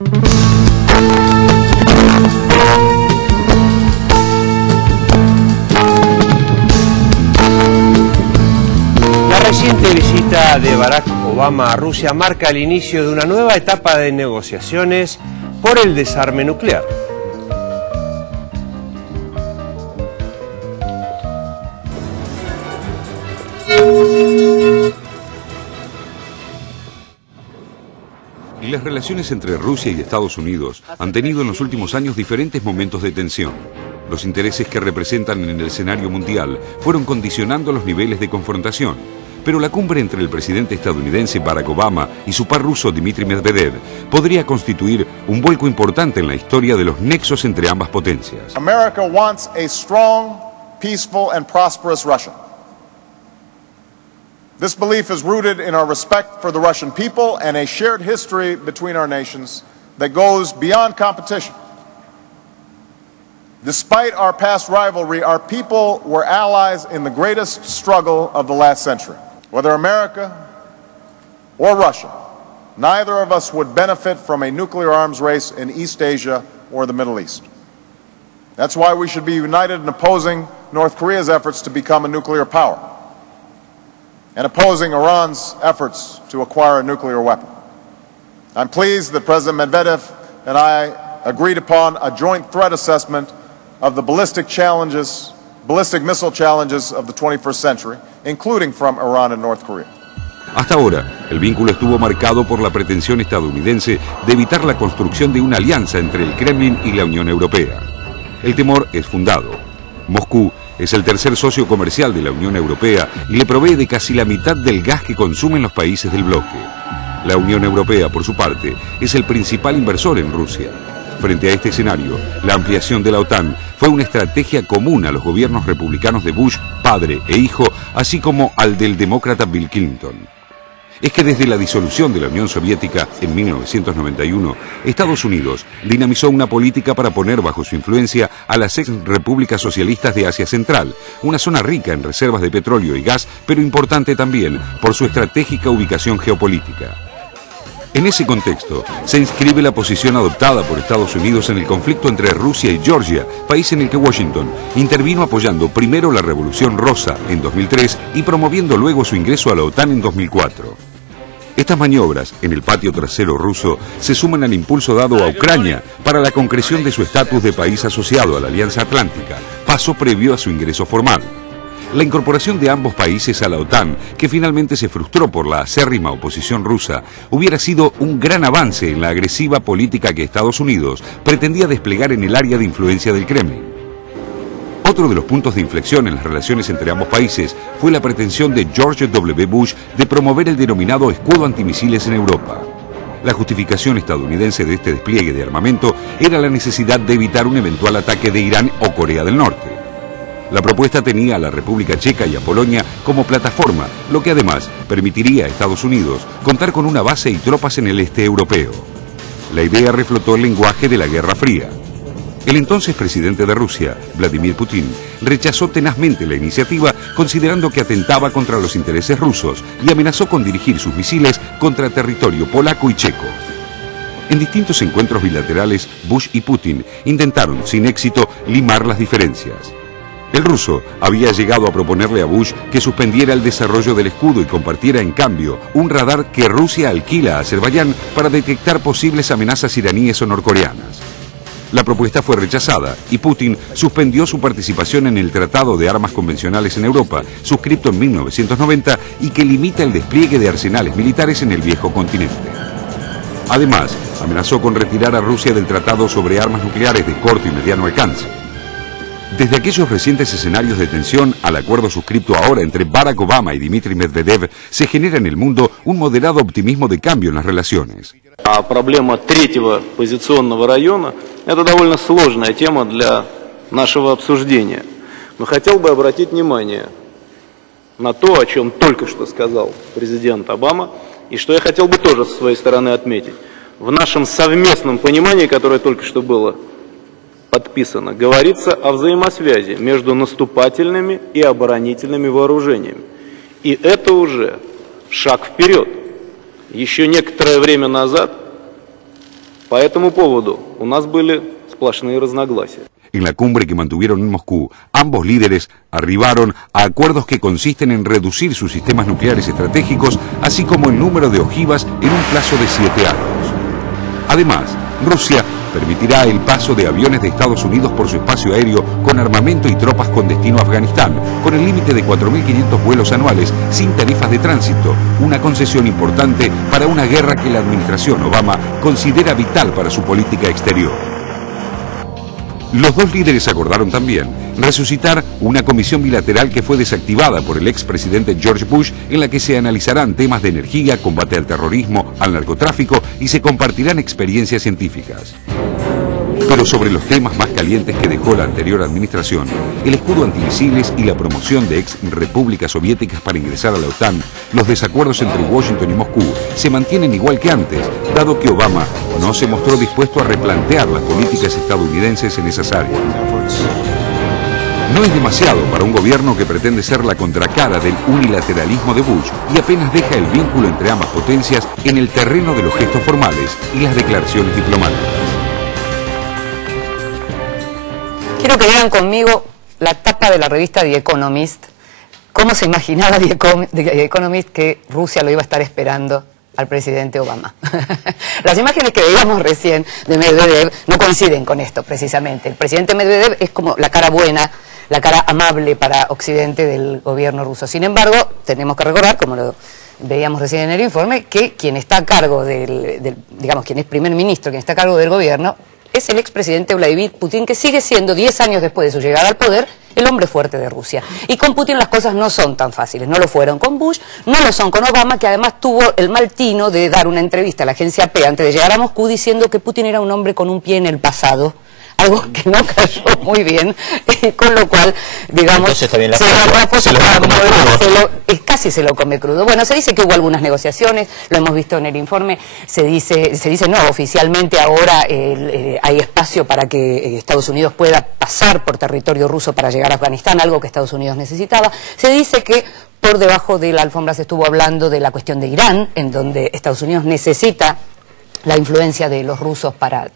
La reciente visita de Barack Obama a Rusia marca el inicio de una nueva etapa de negociaciones por el desarme nuclear. Las relaciones entre Rusia y Estados Unidos han tenido en los últimos años diferentes momentos de tensión. Los intereses que representan en el escenario mundial fueron condicionando los niveles de confrontación. Pero la cumbre entre el presidente estadounidense Barack Obama y su par ruso Dmitry Medvedev podría constituir un vuelco importante en la historia de los nexos entre ambas potencias. America wants a strong, peaceful and prosperous Russia. This belief is rooted in our respect for the Russian people and a shared history between our nations that goes beyond competition. Despite our past rivalry, our people were allies in the greatest struggle of the last century. Whether America or Russia, neither of us would benefit from a nuclear arms race in East Asia or the Middle East. That's why we should be united in opposing North Korea's efforts to become a nuclear power and opposing Iran's efforts to acquire a nuclear weapon. I'm pleased that President Medvedev and I agreed upon a joint threat assessment of the ballistic missile challenges of the 21st century, including from Iran and North Korea. Hasta ahora, el vínculo estuvo marcado por la pretensión estadounidense de evitar la construcción de una alianza entre el Kremlin y la Unión Europea. El temor es fundado. Moscú es el tercer socio comercial de la Unión Europea y le provee de casi la mitad del gas que consumen los países del bloque. La Unión Europea, por su parte, es el principal inversor en Rusia. Frente a este escenario, la ampliación de la OTAN fue una estrategia común a los gobiernos republicanos de Bush, padre e hijo, así como al del demócrata Bill Clinton. Es que desde la disolución de la Unión Soviética en 1991, Estados Unidos dinamizó una política para poner bajo su influencia a las ex repúblicas socialistas de Asia Central, una zona rica en reservas de petróleo y gas, pero importante también por su estratégica ubicación geopolítica. En ese contexto, se inscribe la posición adoptada por Estados Unidos en el conflicto entre Rusia y Georgia, país en el que Washington intervino apoyando primero la Revolución Rosa en 2003 y promoviendo luego su ingreso a la OTAN en 2004. Estas maniobras en el patio trasero ruso se suman al impulso dado a Ucrania para la concreción de su estatus de país asociado a la Alianza Atlántica, paso previo a su ingreso formal. La incorporación de ambos países a la OTAN, que finalmente se frustró por la acérrima oposición rusa, hubiera sido un gran avance en la agresiva política que Estados Unidos pretendía desplegar en el área de influencia del Kremlin. Otro de los puntos de inflexión en las relaciones entre ambos países fue la pretensión de George W. Bush de promover el denominado escudo antimisiles en Europa. La justificación estadounidense de este despliegue de armamento era la necesidad de evitar un eventual ataque de Irán o Corea del Norte. La propuesta tenía a la República Checa y a Polonia como plataforma, lo que además permitiría a Estados Unidos contar con una base y tropas en el este europeo. La idea reflotó el lenguaje de la Guerra Fría. El entonces presidente de Rusia, Vladimir Putin, rechazó tenazmente la iniciativa considerando que atentaba contra los intereses rusos y amenazó con dirigir sus misiles contra territorio polaco y checo. En distintos encuentros bilaterales, Bush y Putin intentaron, sin éxito, limar las diferencias. El ruso había llegado a proponerle a Bush que suspendiera el desarrollo del escudo y compartiera en cambio un radar que Rusia alquila a Azerbaiyán para detectar posibles amenazas iraníes o norcoreanas. La propuesta fue rechazada y Putin suspendió su participación en el Tratado de Armas Convencionales en Europa, suscrito en 1990 y que limita el despliegue de arsenales militares en el viejo continente. Además, amenazó con retirar a Rusia del Tratado sobre Armas Nucleares de corto y mediano alcance. Desde aquellos recientes escenarios de tensión al acuerdo suscrito ahora entre Barack Obama y Dmitry Medvedev, se genera en el mundo un moderado optimismo de cambio en las relaciones. Проблема третьего позиционного района – это довольно сложная тема для нашего обсуждения. Но хотел бы обратить внимание на то, о чем только что сказал президент Обама, и что я хотел бы тоже со своей стороны отметить. В нашем совместном понимании, которое только что было подписано, говорится о взаимосвязи между наступательными и оборонительными вооружениями. И это уже шаг вперед. Еще некоторое время назад По этому поводу у нас были сплошные разногласия. En la cumbre que mantuvieron en Moscú, ambos líderes arribaron a acuerdos que consisten en reducir sus sistemas nucleares estratégicos, así como el número de ojivas en un plazo de 7 años. Además, Rusia permitirá el paso de aviones de Estados Unidos por su espacio aéreo con armamento y tropas con destino a Afganistán, con el límite de 4.500 vuelos anuales sin tarifas de tránsito, una concesión importante para una guerra que la administración Obama considera vital para su política exterior. Los dos líderes acordaron también resucitar una comisión bilateral que fue desactivada por el expresidente George Bush, en la que se analizarán temas de energía, combate al terrorismo, al narcotráfico y se compartirán experiencias científicas. Pero sobre los temas más calientes que dejó la anterior administración, el escudo antimisiles y la promoción de ex repúblicas soviéticas para ingresar a la OTAN, los desacuerdos entre Washington y Moscú se mantienen igual que antes, dado que Obama no se mostró dispuesto a replantear las políticas estadounidenses en esas áreas. No es demasiado para un gobierno que pretende ser la contracara del unilateralismo de Bush y apenas deja el vínculo entre ambas potencias en el terreno de los gestos formales y las declaraciones diplomáticas. Quiero que vean conmigo la tapa de la revista The Economist, cómo se imaginaba The Economist que Rusia lo iba a estar esperando al presidente Obama. Las imágenes que veíamos recién de Medvedev no coinciden con esto precisamente. El presidente Medvedev es como la cara buena, la cara amable para Occidente del gobierno ruso. Sin embargo, tenemos que recordar, como lo veíamos recién en el informe, que quien está a cargo digamos, quien es primer ministro, quien está a cargo del gobierno, es el expresidente Vladimir Putin, que sigue siendo, 10 años después de su llegada al poder, el hombre fuerte de Rusia. Y con Putin las cosas no son tan fáciles, no lo fueron con Bush, no lo son con Obama, que además tuvo el mal tino de dar una entrevista a la agencia AP antes de llegar a Moscú diciendo que Putin era un hombre con un pie en el pasado, algo que no cayó muy bien, con lo cual, digamos, casi se lo come crudo. Bueno, se dice que hubo algunas negociaciones, lo hemos visto en el informe, se dice no, oficialmente ahora hay espacio para que Estados Unidos pueda pasar por territorio ruso para llegar a Afganistán, algo que Estados Unidos necesitaba. Se dice que por debajo de la alfombra se estuvo hablando de la cuestión de Irán, en donde Estados Unidos necesita la influencia de los rusos para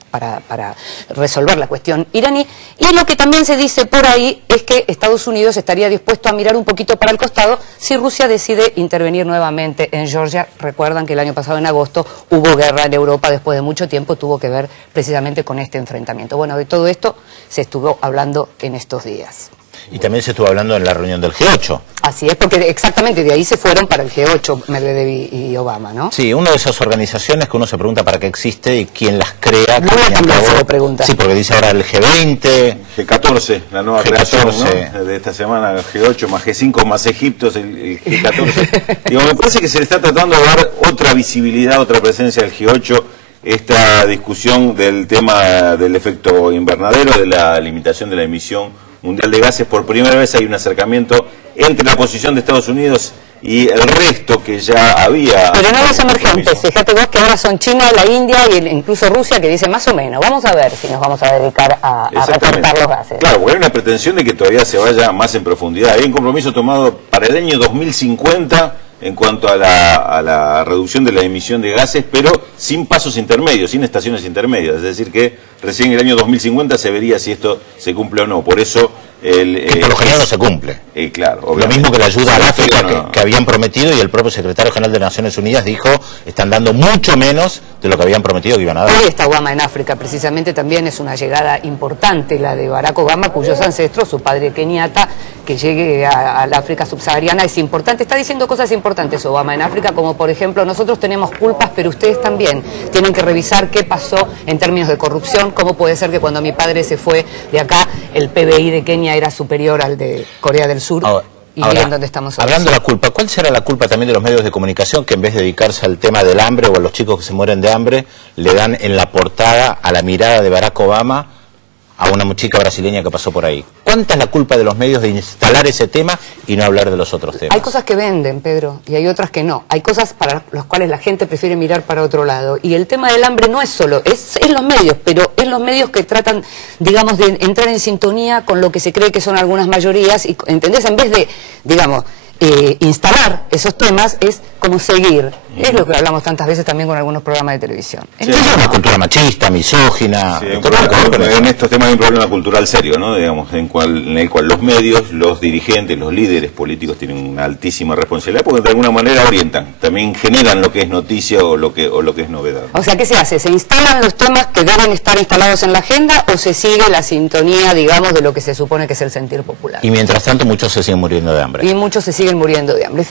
resolver la cuestión iraní. Y lo que también se dice por ahí es que Estados Unidos estaría dispuesto a mirar un poquito para el costado si Rusia decide intervenir nuevamente en Georgia. Recuerdan que el año pasado, en agosto, hubo guerra en Europa, después de mucho tiempo, tuvo que ver precisamente con este enfrentamiento. Bueno, de todo esto se estuvo hablando en estos días. Y también se estuvo hablando en la reunión del G8. Así es, porque exactamente de ahí se fueron para el G8 Medvedev y Obama, ¿no? Sí, una de esas organizaciones que uno se pregunta para qué existe y quién las crea. Se lo pregunta. Sí, porque dice ahora el G20. G14, la nueva creación, ¿no?, de esta semana, G8 más G5 más Egipto, el G14. Digo, me parece que se le está tratando de dar otra visibilidad, otra presencia del G8, esta discusión del tema del efecto invernadero, de la limitación de la emisión mundial de gases. Por primera vez hay un acercamiento entre la posición de Estados Unidos y el resto que ya había. Pero no los emergentes, fíjate vos que ahora son China, la India e incluso Rusia, que dicen más o menos, vamos a ver si nos vamos a dedicar a recortar los gases. Claro, porque hay una pretensión de que todavía se vaya más en profundidad. Hay un compromiso tomado para el año 2050 en cuanto a la reducción de la emisión de gases, pero sin pasos intermedios, sin estaciones intermedias. Es decir, que recién en el año 2050 se vería si esto se cumple o no. Por eso por lo general no se cumple. Claro, lo mismo que la ayuda a África que habían prometido, y el propio secretario general de Naciones Unidas dijo, están dando mucho menos de lo que habían prometido que iban a dar. Hoy está Obama en África, precisamente también es una llegada importante la de Barack Obama, cuyos ancestros, su padre Kenyatta, que llegue a la África subsahariana es importante. Está diciendo cosas importantes Obama en África, como por ejemplo, nosotros tenemos culpas, pero ustedes también tienen que revisar qué pasó en términos de corrupción, cómo puede ser que cuando mi padre se fue de acá, el PBI de Kenia era superior al de Corea del Sur. Y ahora, donde estamos hablando de la culpa, ¿cuál será la culpa también de los medios de comunicación que en vez de dedicarse al tema del hambre o a los chicos que se mueren de hambre, le dan en la portada a la mirada de Barack Obama a una chica brasileña que pasó por ahí? ¿Cuánta es la culpa de los medios de instalar ese tema y no hablar de los otros temas? Hay cosas que venden, Pedro, y hay otras que no. Hay cosas para las cuales la gente prefiere mirar para otro lado. Y el tema del hambre no es solo, es los medios, pero es los medios que tratan, digamos, de entrar en sintonía con lo que se cree que son algunas mayorías, y, ¿entendés? En vez de, digamos, instalar esos temas es como seguir. Es lo que hablamos tantas veces también con algunos programas de televisión. Sí, es una cultura machista, misógina. Sí, en estos temas hay un problema cultural serio, ¿no? Digamos, en el cual los medios, los dirigentes, los líderes políticos tienen una altísima responsabilidad porque de alguna manera orientan, también generan lo que es noticia o lo que es novedad. O sea, ¿qué se hace? ¿Se instalan los temas que deben estar instalados en la agenda o se sigue la sintonía, digamos, de lo que se supone que es el sentir popular? Y mientras tanto muchos se siguen muriendo de hambre. Y muchos se siguen muriendo de hambre.